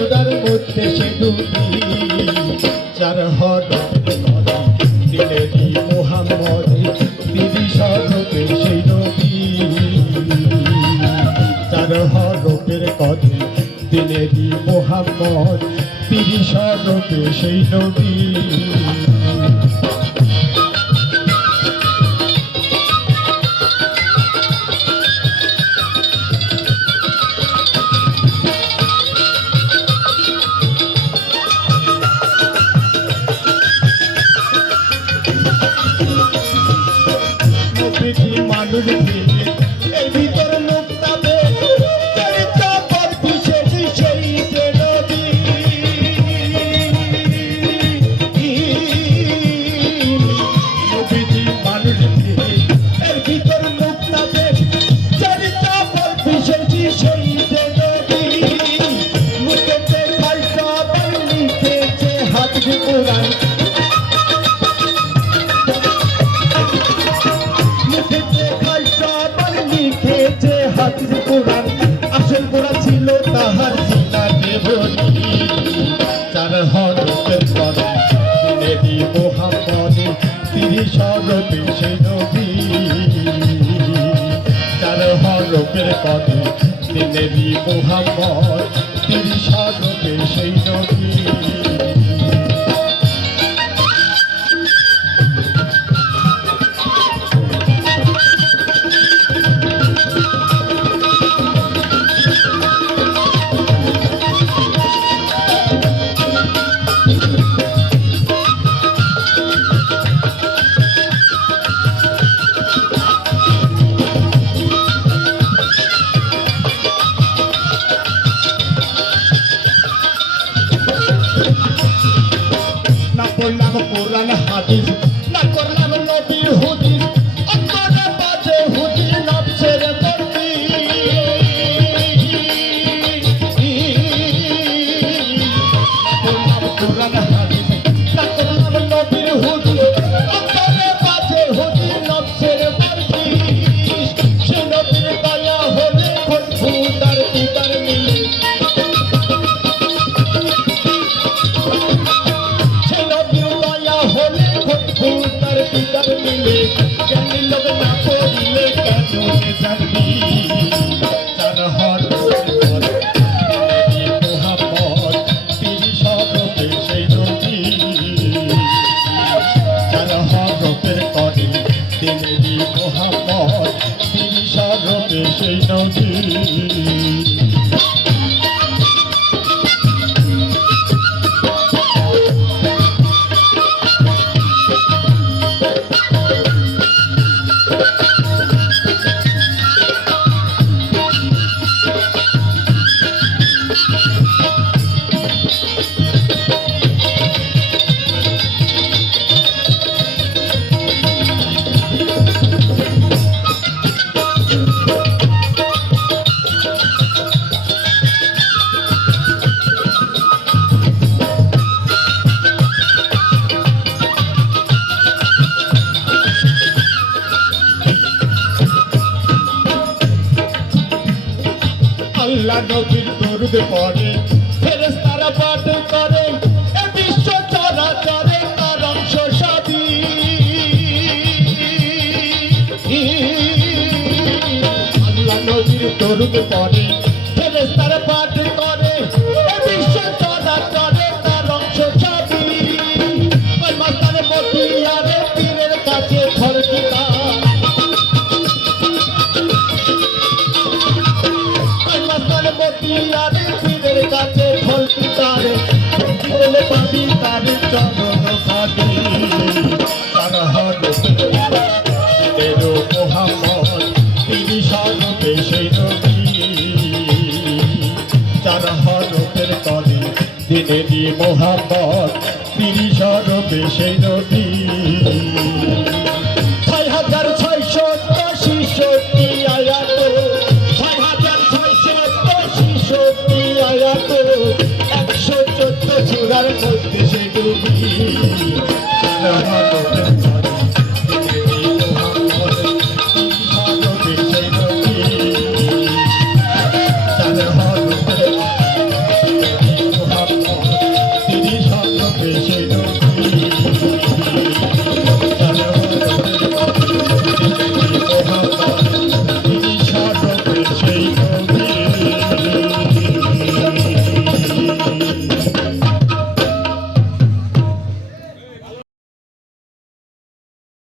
খোদার মধ্যে সে ডুবি যার হরফের কদম দিলেরি মোহাম্মদ 30 হরফে সেই নবী যার হরফের কদম দিলেরি মোহাম্মদ 30 হরফে সেই নবী মানুষ এর ভিতর মুক্তাবে চাপর বিশেষ সেই নবী নবীজি মানুষ এর ভিতর মুক্তাবে চাপর বিশেষ সেই নবী মুখেতে খালসা লিখেছে হাত কোরআন হাদিস কোরআন আসল কোরআন ছিল তাহার সিনাতে ভরি চার হরফের কদম দিলেরি মোহাম্মদ 30 হরফে সেই নবী চার হরফের কদম দিলেরি মোহাম্মদ 30 হরফে সেই নবী করলাম কোরআন হাদিস না করলাম নবীর হুদিস অন্তরে বাজে হুদি নফসের বন্দি করলাম কোরআন হাদিস না করলাম নবীর হুদিস অন্তরে বাজে হুদি নফসের বন্দি সে নবীর দয়া হলে খোদার দিদার মিলে খোদার দিদার মিলে জ্ঞানী লোক না করিলে কেন জানবি চার হরফের কদম দিলেরি মোহাম্মদ 30 হরফে সেই নবী চার হরফের কদম দিলেরি মোহাম্মদ 30 হরফে সেই নবী আল্লাহ নবীর দরুদ পড়ে ফেরেশতারা পাঠ করে এ বিশ্ব চরাচরে তার অংশ সবই আল্লাহ নবীর দরুদ পড়ে ফেরেশতারা পাঠ করে এ বিশ্ব চরাচরে তার অংশ সবই ওই মাস্টারে মতিয়ারে পীরের কাছে ধরকিতা মতিয়ারে পীরের কাছে ধরকি তারে বলে পাবি তার চরণ পাবি তার হরফের মোহাম্মদ 30 হরফে সেই নবী চার হরফের কদম দিলেরি মোহাম্মদ 30 হরফে সেই নবী 6666 আয়াত 6666 আয়াত 114 সূরার মধ্যে সে ডুবি চার হরফের কদম দিলেরি মোহাম্মদ 30 হরফে সেই নবী চার